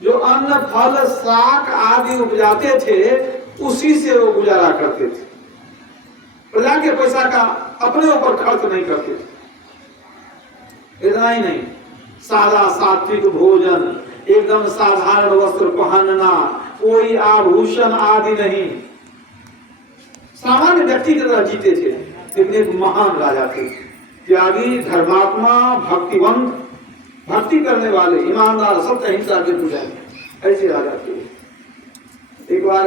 जो अन्न फल शाक आदि उपजाते थे उसी से वो गुजारा करते थे। प्रजा के पैसा का अपने ऊपर खर्च नहीं करते थे। इतना ही नहीं, सादा सात्विक भोजन, एकदम साधारण वस्त्र पहनना, कोई आभूषण आदि नहीं, सामान्य व्यक्ति की तरह जीते थे। लेकिन एक महान राजा थे, त्यागी, धर्मात्मा, भक्तिवंत, भक्ति करने वाले, ईमानदार, सत्य अहिंसा के पुजारी, ऐसे राजा थे। एक बार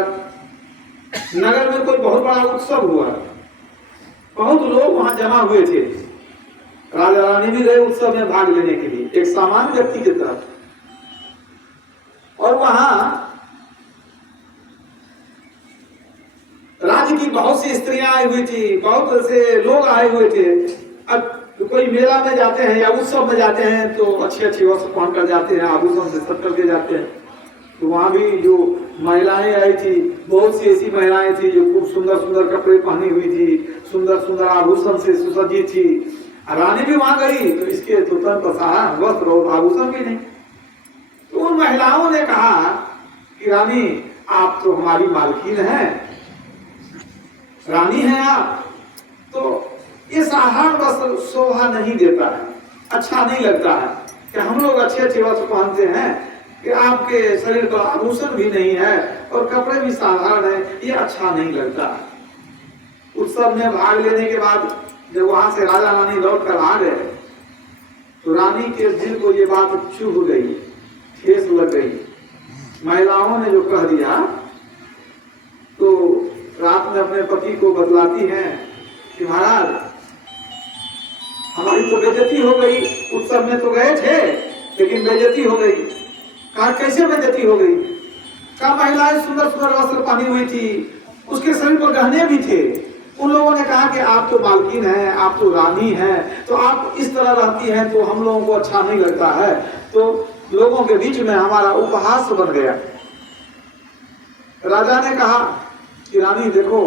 नगर में कोई बहुत बड़ा उत्सव हुआ, बहुत लोग वहां जमा हुए थे। राजा रानी भी गए उत्सव में भाग लेने के लिए, एक सामान्य व्यक्ति की तरह। और वहां राज्य की बहुत सी स्त्रियां आई हुई थी, बहुत से लोग आए हुए थे। अब कोई मेला में जाते हैं या उत्सव में जाते हैं तो अच्छे अच्छे वस्त्र पहन कर जाते हैं, आभूषण से सज करके जाते हैं। तो वहां भी जो महिलाएं आई थी, बहुत सी ऐसी महिलाएं थी जो खूब सुंदर सुंदर कपड़े पहनी हुई थी, सुंदर सुंदर आभूषण से सुसज्जित थी। रानी भी वहां गई तो इसके तो तन पसारा वस्त्र और आभूषण भी नहीं। तो उन महिलाओं ने कहा कि रानी आप तो हमारी मालकिन है, रानी है आप, तो ये साधारण वस्त्र शोभा नहीं देता है, अच्छा नहीं लगता है कि हम लोग अच्छे अच्छे वस्त्र पहनते हैं कि आपके शरीर पर आभूषण भी नहीं है और कपड़े भी साधारण है, ये अच्छा नहीं लगता है। उत्सव में भाग लेने के बाद जब वहां से राजा रानी लौट कर आ गए तो रानी के दिल को ये बात चुभ गई, ठेस लग गई। महिलाओं ने जो कह दिया तो रात में अपने पति को बतलाती हैं कि महाराज हमारी तो बेइज्जती हो गई, उत्सव में तो गए थे लेकिन बेइज्जती हो गई। कहा कैसे बेइज्जती हो गई? कहा महिलाएं सुंदर सुंदर वस्त्र पहनी हुई थी, उसके शरीर पर गहने भी थे। उन लोगों ने कहा कि आप तो मालकिन हैं, आप तो रानी हैं, तो आप इस तरह रहती हैं तो हम लोगों को अच्छा नहीं लगता है। तो लोगों के बीच में हमारा उपहास बन गया। राजा ने कहा कि रानी देखो,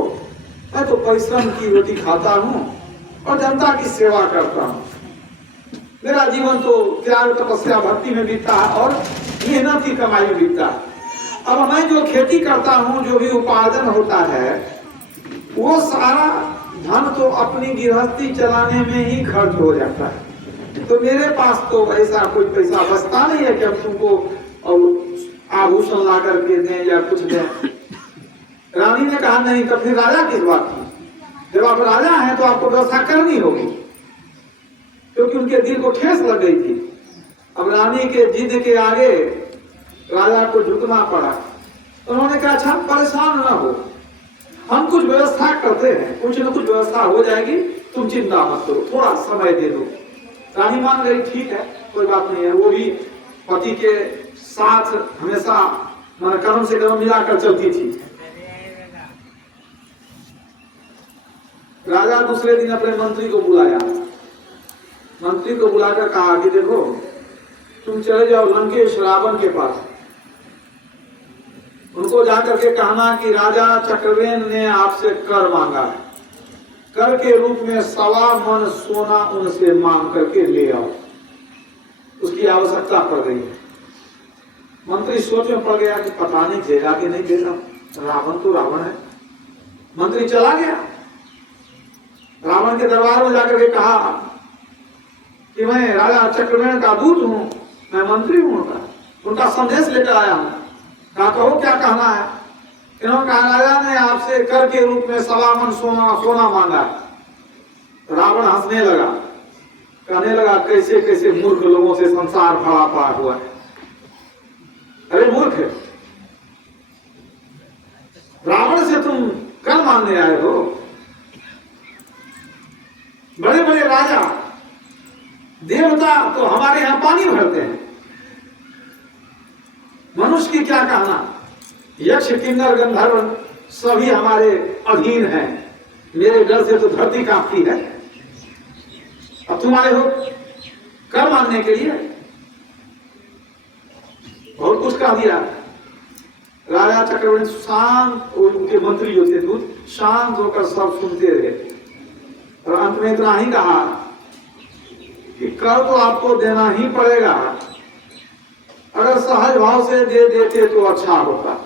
मैं तो परिश्रम की रोटी खाता हूँ और जनता की सेवा करता हूँ, मेरा जीवन तो त्याग तपस्या भक्ति में बीतता है और मेहनत की कमाई में बीतता है। अब मैं जो खेती करता हूँ, जो भी उपार्जन होता है, वो सारा धन तो अपनी गृहस्थी चलाने में ही खर्च हो जाता है। तो मेरे पास तो ऐसा कोई पैसा बचता नहीं है कि हम तुमको आभूषण ला करके दें या कुछ दें। रानी ने कहा नहीं, तो फिर राजा किस बात की? जब आप राजा हैं तो आपको व्यवस्था करनी होगी, क्योंकि उनके दिल को ठेस लग गई थी। अब रानी के जिद के आगे राजा को झुकना पड़ा। उन्होंने कहा अच्छा परेशान ना हो, हम कुछ व्यवस्था करते हैं, कुछ न कुछ व्यवस्था हो जाएगी, तुम चिंता मत करो, थोड़ा समय दे दो। रानी मान गई, ठीक है कोई बात नहीं है। वो भी पति के साथ हमेशा कर्म से कर्म मिलाकर चलती थी। राजा दूसरे दिन अपने मंत्री को बुलाया, मंत्री को बुलाकर कहा कि देखो तुम चले जाओ लंकेश रावण के पास, उनको जाकर के कहना कि राजा चक्रवेन ने आपसे कर मांगा है, कर के रूप में 1.25 मन सोना उनसे मांग करके ले आओ, उसकी आवश्यकता पड़ गई है। मंत्री सोच में पड़ गया कि पता नहीं देगा कि नहीं देगा, रावण तो रावण है। मंत्री चला गया, रावण के दरबार में जाकर के कहा कि मैं राजा चक्रवेन का दूत हूं, मैं मंत्री हूं, उनका संदेश लेकर आया हूं। कहा कहो क्या कहना है? इन्होंने कहा राजा ने आपसे कर के रूप में 1.25 मन सोना मांगा है। रावण हंसने लगा, कहने लगा कैसे कैसे मूर्ख लोगों से संसार भरा पड़ा हुआ है। अरे मूर्ख, रावण से तुम कर मांगने आए हो? बड़े बड़े राजा देवता तो हमारे यहां पानी भरते हैं, मनुष्य की क्या कहना? यक्ष किन्नर गंधर्व सभी हमारे अधीन हैं, मेरे डर से तो धरती कांपती है। अब तुम्हारे हो कर मांगने के लिए बहुत कुछ कह दिया। राजा चक्रवर्ती शांत, उनके मंत्री जो थे दूत शांत होकर सब सुनते रहे और अंत में इतना ही कहा कि कर तो आपको देना ही पड़ेगा, अगर सहज भाव से दे देते तो अच्छा होता।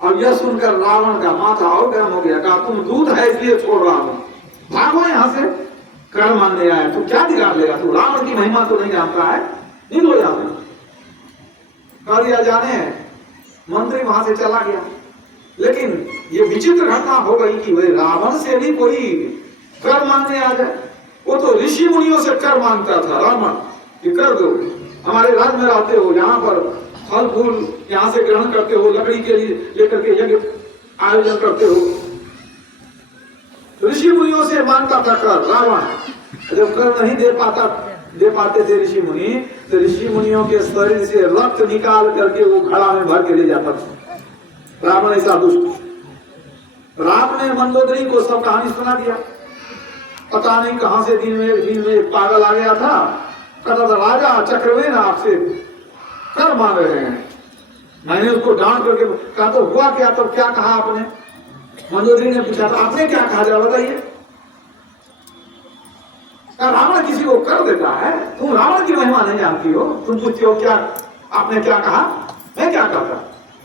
अब यह सुनकर रावण का माथा और गर्म हो गया, कहा तुम दूध है इसलिए छोड़ रहा हूं, भागो यहां से, कर मानने आया तो क्या बिगाड़ लेगा, तू रावण की महिमा तो नहीं जानता है, निकलो यहां से। कर दिया जाने, मंत्री वहां से चला गया। लेकिन ये विचित्र घटना हो गई कि वे रावण से भी कोई कर मांगने आ जाए। वो तो ऋषि मुनियों से कर मांगता था रावण कि कर दो, हमारे राज्य में रहते हो, यहाँ पर फल फूल यहाँ से ग्रहण करते हो, लकड़ी के लिए लेकर के यज्ञ आयोजन करते हो। ऋषि मुनियों से मांगता था कर रावण। जब कर नहीं दे पाते थे ऋषि मुनि, तो ऋषि मुनियों के शरीर से रक्त निकाल करके वो घड़ा में भर के ले जाता था। रावण ऐसा दुष्ट। राम ने मंदोदरी को सब कहानी सुना दिया। पता नहीं कहां से दिन में एक पागल आ गया था, कहता था राजा चक्रवेन आपसे कर मांग रहे हैं। मैंने उसको डांट करके कहा तो हुआ क्या, तब क्या कहा आपने? मंदोदरी ने पूछा था आपने क्या कहा, जरा बताइए। रावण किसी को कर देता है, तुम रावण की महिमा नहीं जानती हो, तुम पूछती हो क्या आपने क्या कहा, मैं क्या कहता,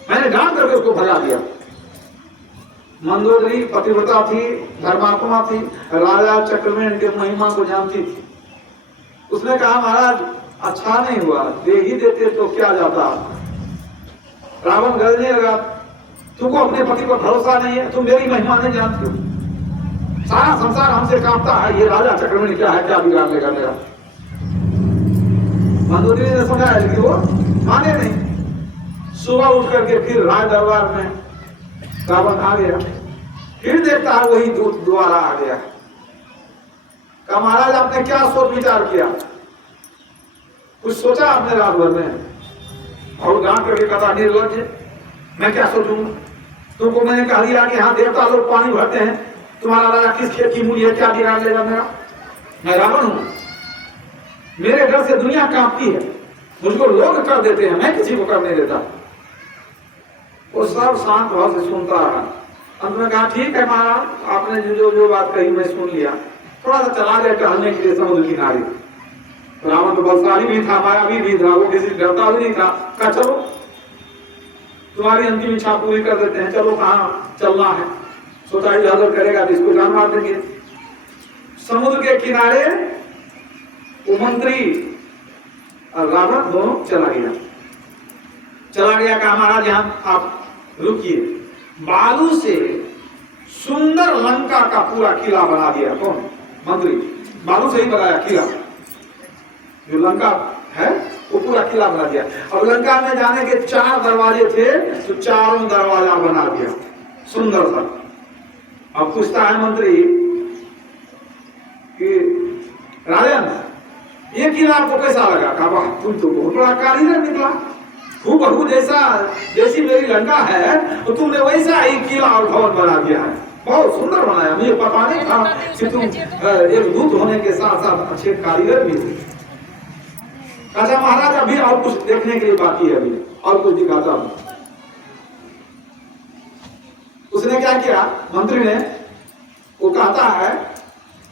मैंने डांट करके उसको भगा दिया। मंदोदरी पतिव्रता थी, धर्मात्मा थी, राजा चक्रवेन के महिमा को जानती थी। उसने कहा महाराज अच्छा नहीं हुआ, दे ही देते तो क्या जाता। रावण गरजने लगा, तुमको अपने पति पर भरोसा नहीं है, तुम मेरी महिमा नहीं जानते हो, सारा संसार हमसे कांपता है, ये राजा चक्रवेणी क्या है, क्या बिगाड़ लेगा मेरा। मंदोदरी ने समझाया लेकिन वो माने नहीं। सुबह उठ करके फिर राज दरबार में रावण आ गया, फिर देखता है वही दूत दोबारा आ गया। कहा महाराज आपने क्या सोच विचार किया, कुछ सोचा आपने रात भर में? और डांट करके कहा निर्लज्ज, मैं क्या सोचूंगा, तुमको मैंने कह दिया कि हाँ देवता लोग पानी भरते हैं, तुम्हारा राजा किस खेत की मूली है, क्या बिगाड़ लेगा मेरा, मैं रावण हूं, मेरे डर से दुनिया कांपती है, मुझको लोग कर देते हैं, मैं किसी को कर नहीं देता। वो सब शांत भाव से सुनता रहा। अंत में कहा ठीक है महाराज, आपने जो बात कही मैं सुन लिया, थोड़ा सा चला गया टहलने के लिए समुद्र किनारे। रावण तो बलशाली भी था, मायावी भी था, वो किसी डरता भी नहीं था। कहा चलो तुम्हारी अंतिम इच्छा पूरी कर देते हैं, चलो कहाँ चलना है। सोचा इधर करेगा तो इसको जान मार देंगे। समुद्र के किनारे वो मंत्री और रावण दोनों चला गया। कहा महाराज यहाँ आप रुकिए। बालू से सुंदर लंका का पूरा किला बना दिया। कौन? मंत्री। बालू से ही बनाया किला, जो लंका है वो पूरा किला बना दिया। और लंका में जाने के 4 दरवाजे थे, तो चारों दरवाजा बना दिया सुंदर सा। अब पूछता है मंत्री कि राजन ये किला आपको कैसा लगा? कहा तुम तो बहुत बड़ा कारीगर निकला, हूबहू जैसी मेरी लंका है तो तुमने वैसा ही किला और भवन बना दिया है, बहुत सुंदर बनाया। मुझे पता नहीं था कि तुम एक दूत होने के साथ साथ अच्छे कारीगर भी थे। अच्छा महाराज अभी और कुछ देखने के लिए बाकी है, अभी और कुछ दिखाता हूं। उसने क्या किया, मंत्री ने, वो कहता है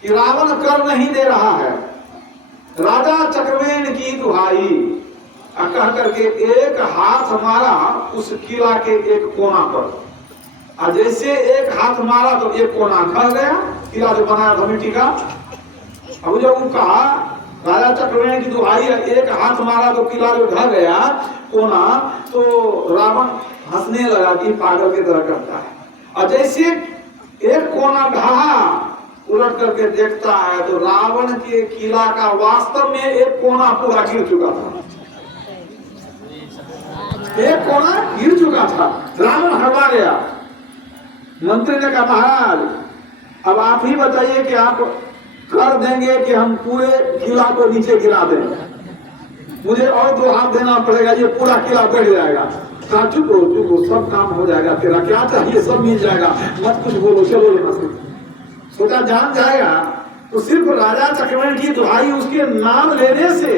कि रावण कर नहीं दे रहा है, राजा चक्रवेन की दुहाई, कह करके एक हाथ मारा उस किला के एक कोना पर। और जैसे एक हाथ मारा तो एक कोना ढह गया, किला जो बनाया था मिट्टी का। अब जब वो कहा राजा चक्रवेन की दुहाई, एक हाथ मारा तो किला जो ढह गया कोना, तो रावण हंसने लगा कि पागल की तरह करता है। और जैसे एक कोना ढहा, उलट करके देखता है तो रावण के किला का वास्तव में एक कोना पूरा गिर चुका था। एक कोना गिर चुका था, रावण हरवा गया। मंत्री ने कहा महाराज अब आप ही बताइए कि आप कर देंगे कि हम पूरे किला को नीचे गिरा दें? मुझे और 2 हाथ देना पड़ेगा, ये पूरा किला बैठ जाएगा। चुप हो, सब काम हो जाएगा, तेरा क्या चाहिए सब मिल जाएगा, मत कुछ बोलो, चलो यहाँ से। सोचा जान जाएगा तो सिर्फ राजा चक्रवेन की दुहाई, उसके नाम लेने से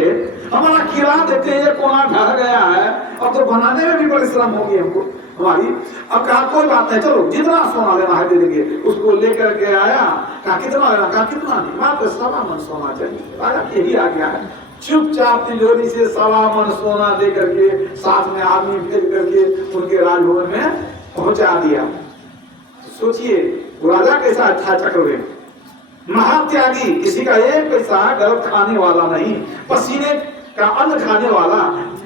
हमारा किला देखते ये कोना ढह गया है, अब तो बनाने में भी परिश्रम होगी हमको हमारी। अब कहा कोई बात नहीं, चलो जितना सोना लेना है दे देंगे। उसको लेकर के आया, कहा कितना लेना? कहा कितना नहीं, मात्र 1.25 मन सोना चाहिए। राजा यही आ गया है, चुपचाप तिजोरी से 1.25 मन सोना दे करके साथ में आदमी भेज करके उनके राजभवन में पहुंचा दिया। सोचिए वो राजा कैसा अच्छा चक्रवर्ती, महात्यागी, किसी का एक पैसा गलत खाने वाला नहीं, पसीने का अन्न खाने वाला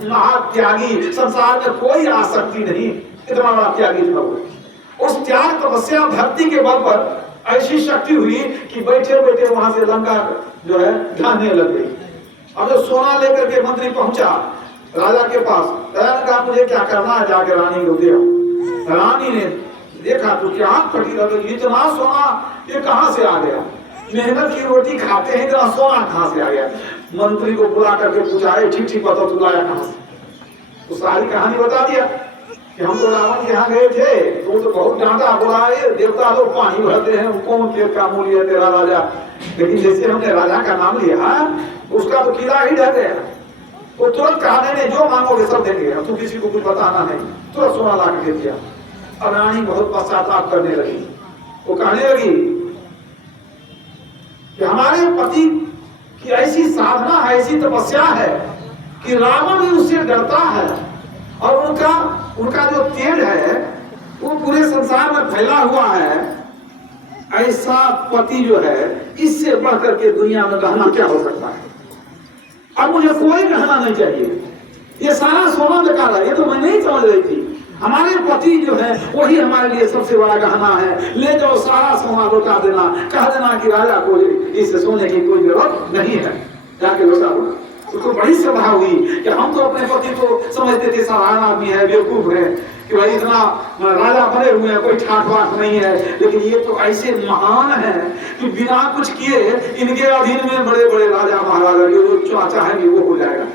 महात्यागी, संसार में कोई आसक्ति नहीं, इतना बड़ा त्यागी था वो। उस त्याग तपस्या भक्ति के बल पर ऐसी शक्ति हुई कि बैठे बैठे वहां से लंका जो है ढाने लग गई। अब जो सोना लेकर के मंत्री पहुंचा राजा के पास, राजा ने कहा मुझे क्या करना है, जाके रानी को दे आओ। रानी ने देखा तो क्या फटी रह गई, इतना सोना ये कहां से आ गया, मेहनत की रोटी खाते हैं, इतना सोना कहां से आ गया। मंत्री को बुला करके पूछा, ठीक ठीक बताओ तू लाया कहां से। तो सारी कहानी बता दिया कि हम तो रावण के यहाँ गए थे, तो बहुत डांटा, बोला ये देवता लोग पानी भरते हैं, कौन खेत का मूल्य है तेरा राजा। लेकिन जैसे हमने राजा का नाम लिया उसका तो किला ही ढह गया। वो तुरंत कहा नहीं जो मांगोगे सब देंगे, तू किसी को कुछ बताना नहीं, तुरंत सोना ला के दे दिया। अब रानी बहुत पश्चाताप करने लगी, वो कहने लगी कि हमारे पति की ऐसी साधना है, ऐसी तपस्या है कि रावण भी उससे डरता है, और उनका जो तेज है वो पूरे संसार में फैला हुआ है। ऐसा पति जो है इससे बढ़कर के दुनिया में गहना क्या हो सकता है। अब मुझे कोई गहना नहीं चाहिए, ये सारा सोना बेकार है। ये तो मैं नहीं समझ रही थी, हमारे पति जो है वही हमारे लिए सबसे बड़ा गहना है। ले जाओ सारा सोना लौटा देना, कह देना कि राजा को इस सोने की कोई जरूरत नहीं है, जाके लौटा दो। उसको बड़ी श्रद्धा हुई कि हम तो अपने पति को समझते थे साधारण आदमी है, बेवकूफ है, कि भाई इतना राजा बने हुए हैं, कोई ठाठ बाट नहीं है। लेकिन ये तो ऐसे महान है कि बिना कुछ किए इनके अधीन में बड़े बड़े राजा महाराजा जो चाहेंगे वो हो जाएगा।